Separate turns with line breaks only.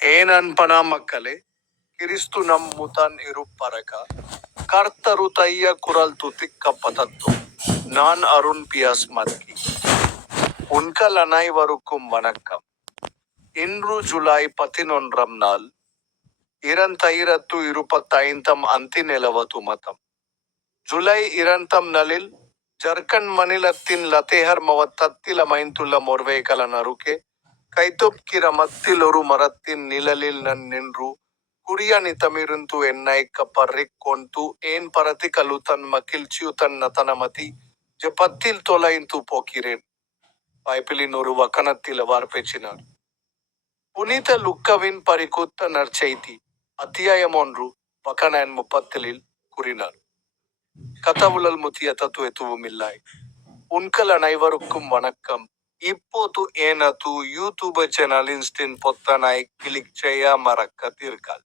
ஏன் அன்பனா மக்களே கிறிஸ்து நம்முதன் இருப்பரக கர்த்தரு தைய குரல் துதிக்கப்பதத்து நான் அருண் பியாஸ் மத்கி உங்கள் அனைவருக்கும் வணக்கம் இன்று ஜூலை பதினொன்றாம் நாள் இரண்டாயிரத்து இருபத்தைந்தாம் அந்தி நிலவது மதம் ஜூலை இரண்டாம் நாளில் ஜர்க்கண்ட் மாநிலத்தின் லத்தேஹர் மாவட்டத்தில் அமைந்துள்ள மொர்வேகலன் அருகே ಕೈತೊಬ್ಕಿರ ಮತ್ತಿಲೊರು மரத்தின் நிழலில் ನನ್ ನಿನ್ರು ಕುರಿಯ ನಿತಮಿರಿಂತು ಎನ್ನೈಕ್ಕ ಪರ್ರಿಕ್ ಕೊಂತು ಏನ್ ಪರತಿ ಕಲು ತನ್ ಮಕಿಲ್ಚಿಯು ತನ್ನ ತನಮತಿ ஜபத்தில் தொலைந்து போக்கிறேன் பைபிளின் ஒரு வக்கனத்தில் அவ்வாறு பேச்சினார் புனித லுக்கவின் பரிகுத்த நற்செய்தி அத்தியாயம் ஒன்று வக்கனன் முப்பத்திலில் கூறினார். கதவுழல் முத்திய தத்துவத்துவம் இல்லாய் உன்கள் அனைவருக்கும் வணக்கம். இப்போது எனது யூடியூப் சேனலின் பொத்தனை கிளிக் செய்ய மறக்காதீர்கள்